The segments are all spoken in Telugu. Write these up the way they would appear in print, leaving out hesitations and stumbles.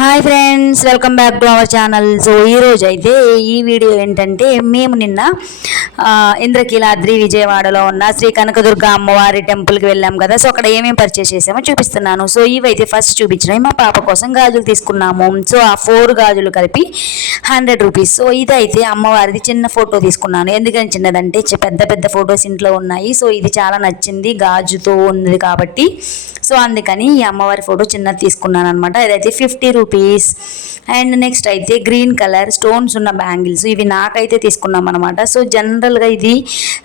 Hi friends, welcome back to our channel. So ఈరోజు అయితే ఈ వీడియో ఏంటంటే మేము నిన్న ఇంద్రకీలాద్రి విజయవాడలో ఉన్న శ్రీ కనకదుర్గ అమ్మవారి టెంపుల్కి వెళ్ళాం కదా. సో అక్కడ ఏమేమి పర్చేస్ చేసామో చూపిస్తున్నాను. సో ఇవైతే ఫస్ట్ చూపించినవి మా పాప కోసం గాజులు తీసుకున్నాము. సో ఆ 4 గాజులు కలిపి 100 రూపీస్. సో ఇదైతే అమ్మవారిది చిన్న ఫోటో తీసుకున్నాను. ఎందుకని చిన్నదంటే పెద్ద పెద్ద ఫొటోస్ ఇంట్లో ఉన్నాయి. సో ఇది చాలా నచ్చింది, గాజుతో ఉంది కాబట్టి. సో అందుకని ఈ అమ్మవారి ఫోటో చిన్నది తీసుకున్నాను అనమాట. ఇదైతే 50 రూపీస్. అండ్ నెక్స్ట్ అయితే గ్రీన్ కలర్ స్టోన్స్ ఉన్న బ్యాంగిల్స్, ఇవి నాకైతే తీసుకున్నాం అనమాట. సో జనరల్గా ఇది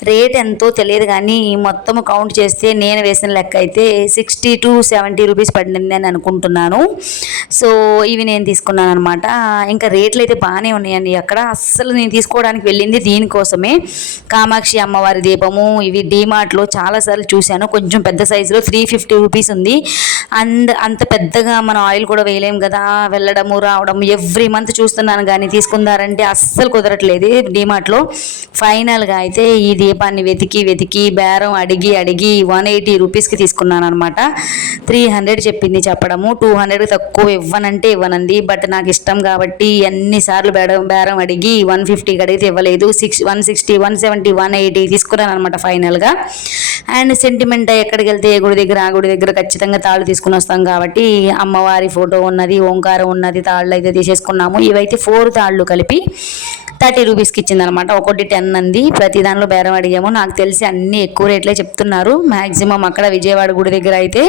రేట్ ఎంతో తెలియదు, కానీ మొత్తం కౌంట్ చేస్తే నేను వేసిన లెక్క అయితే 60 to 70 రూపీస్ పడింది అని అనుకుంటున్నాను. సో ఇవి నేను తీసుకున్నాను అనమాట. ఇంకా రేట్లు అయితే బాగానే ఉన్నాయండి అక్కడ. అస్సలు నేను తీసుకోవడానికి వెళ్ళింది దీనికోసమే. కామాక్షి అమ్మవారి దీపము, ఇవి డీమార్ట్లో చాలాసార్లు చూశాను. కొంచెం పెద్ద సైజులో 350 రూపీస్ ఉంది. అండ్ అంత పెద్దగా మనం ఆయిల్ కూడా వేయలేం కదా, వెళ్ళడము రావడం ఎవ్రీ మంత్ చూస్తున్నాను, కానీ తీసుకుందారంటే అస్సలు కుదరట్లేదు డీమార్ట్లో. ఫైనల్గా అయితే ఈ దీపాన్ని వెతికి బేరం అడిగి 180 రూపీస్కి తీసుకున్నాను అనమాట. 300 చెప్పింది చెప్పడము, 200 తక్కువ ఇవ్వనంటే ఇవ్వనంది. బట్ నాకు ఇష్టం కాబట్టి ఎన్నిసార్లు బేరం అడిగి 150కి అడిగితే ఇవ్వలేదు. 160, 170, 180 తీసుకున్నాను అనమాట ఫైనల్గా. అండ్ సెంటిమెంట్ ఎక్కడికి వెళ్తే ఏ గుడి దగ్గర ఆ గుడి దగ్గర ఖచ్చితంగా తాళ్ళు తీసుకుని వస్తాం కాబట్టి అమ్మవారి ఫోటో ఉన్నది, ఓంకారం ఉన్నది, తాళ్ళు అయితే తీసేసుకున్నాము. ఇవైతే 4 తాళ్ళు కలిపి 30 రూపీస్కి ఇచ్చిందనమాట. ఒకటి 10 అంది. ప్రతి దానిలో బేరం అడిగాము. నాకు తెలిసి అన్ని ఎక్కువ రేట్లే చెప్తున్నారు మ్యాక్సిమం అక్కడ విజయవాడ గుడి దగ్గర అయితే.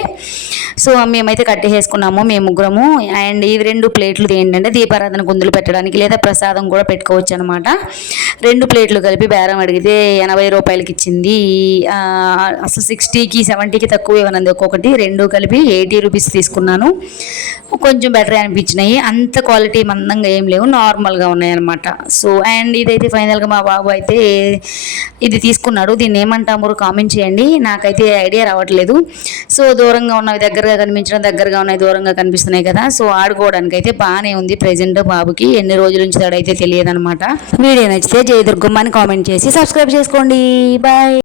సో మేమైతే కట్టేసుకున్నాము మేము ముగ్గురము. అండ్ ఇవి 2 ప్లేట్లు ఏంటంటే దీపారాధన కుందులు పెట్టడానికి లేదా ప్రసాదం కూడా పెట్టుకోవచ్చు అనమాట. 2 ప్లేట్లు కలిపి బేరం అడిగితే 80 రూపాయలకి ఇచ్చింది. అసలు 60కి 70కి తక్కువ ఇవ్వనంది. ఒక్కొక్కటి 2 కలిపి 80 రూపీస్ తీసుకున్నాను. కొంచెం బెటర్ అనిపించినాయి. అంత క్వాలిటీ మందంగా ఏం లేవు, నార్మల్గా ఉన్నాయి అనమాట. సో అండ్ ఇదైతే ఫైనల్గా మా బాబు అయితే ఇది తీసుకున్నాడు. దీన్ని ఏమంటాము కామెంట్ చేయండి, నాకైతే ఐడియా రావట్లేదు. సో దూరంగా ఉన్నవి దగ్గరగా కనిపించడం, దగ్గరగా ఉన్నవి దూరంగా కనిపిస్తున్నాయి కదా. సో ఆడుకోవడానికి అయితే బాగానే ఉంది ప్రెజెంట్ బాబుకి. ఎన్ని రోజుల నుంచి తడైతే తెలియదు అనమాట. వీడియో నచ్చితే జయ దుర్గమ్మ అని కామెంట్ చేసి సబ్స్క్రైబ్ చేసుకోండి. బాయ్.